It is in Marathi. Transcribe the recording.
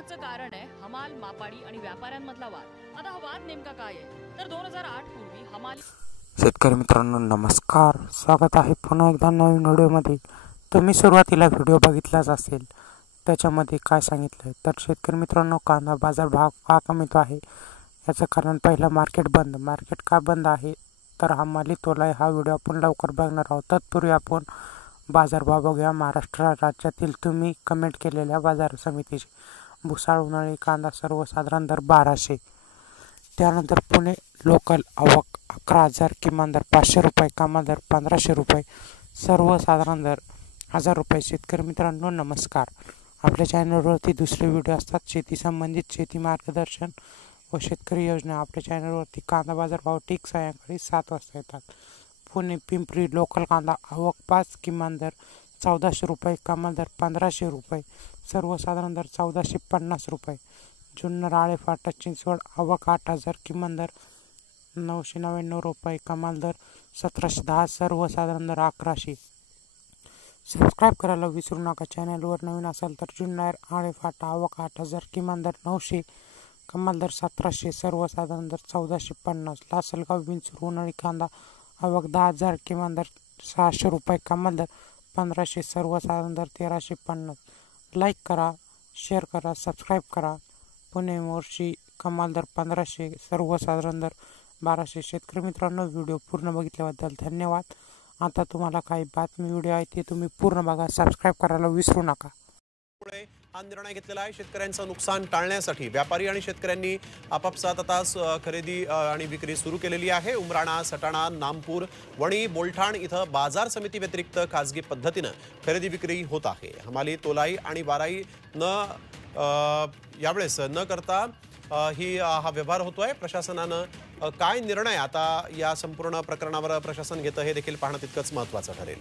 यामागचं कारण आहे हमाल, मापाडी आणि व्यापाऱ्यांमधला वाद। आता हा वाद नेमका काय आहे तर 2008 पूर्वी हमाल शेतकरी मित्रांनो नमस्कार, स्वागत आहे पुन्हा एकदा नवीन व्हिडिओमध्ये। तुम्ही सुरुवातीला व्हिडिओ बघितलाच असेल, त्याच्यामध्ये काय सांगितलं तर शेतकरी मित्रांनो कांदा बाजार भाव का कमीतो आहे याचं कारण पहिलं मार्केट बंद। मार्केट का बंद आहे तर हमाली तोलाई हा व्हिडिओ आपण लवकर बघणार आहोत। तत्पूर्वी आपण बाजारभाव बघूया महाराष्ट्र राज्यातील तुम्ही कमेंट केलेल्या बाजार समितीचे। भुसाळ उन्हाळी कांदा सर्वसाधारण दर 1200, त्यानंतर पुणे लोकल आवक 11,000, किमान दर 500 रुपये, कमाल दर 1500 रुपये, सर्वसाधारण दर 1000 रुपये। शेतकरी मित्रांनो नमस्कार, आपल्या चॅनलवरती दुसरे व्हिडिओ असतात शेती संबंधित, शेती मार्गदर्शन व शेतकरी योजना। आपल्या चॅनलवरती कांदा बाजार भाव ठीक सायंकाळी 7 वाजता येतात। पुणे पिंपरी लोकल कांदा आवक 5, किमान दर 1400 रुपये, कमाल दर 1500 रुपये, सर्वसाधारण दर 1450 रुपये। जुन्नर आळे फाटा चिंचवड आवक 8000, किमान दर 999 रुपये, कमाल दर 1710, सर्वसाधारण दर 1100। सबस्क्राईब करायला विसरू नका, चॅनलवर नवीन असाल तर। जुन्नर आळे फाटा आवक 8000, किमान दर 900, कमाल दर 1700, सर्वसाधारण दर 1450। लासलगाव विंचूर उन्हाळी कांदा आवक 10,000, किमान दर 600 रुपये, कमाल दर 1500, सर्वसाधारण दर 1350। लाईक करा, शेअर करा, सबस्क्राईब करा। पुणे मोर्शी कमाल दर 1500, सर्वसाधारण दर 1200। शेतकरी मित्रांनो व्हिडिओ पूर्ण बघितल्याबद्दल धन्यवाद। आता तुम्हाला काही बातमी व्हिडिओ आहे ते तुम्ही पूर्ण बघा, सबस्क्राईब करायला विसरू नका। हा निर्णय घेतलेला आहे शेतकऱ्यांचं नुकसान टाळण्यासाठी। व्यापारी आणि शेतकऱ्यांनी आपापसात आता खरेदी आणि विक्री सुरू केलेली आहे। उमराणा, सटाणा, नामपूर, वणी, बोलठाण इथं बाजार समिती व्यतिरिक्त खासगी पद्धतीनं खरेदी विक्री होत आहे। हमाली, तोलाई आणि बाराई यावेळेस न करता हा व्यवहार होतोय। प्रशासनानं काय निर्णय आता या संपूर्ण प्रकरणावर प्रशासन घेतं हे देखील पाहणं तितकंच महत्त्वाचं ठरेल।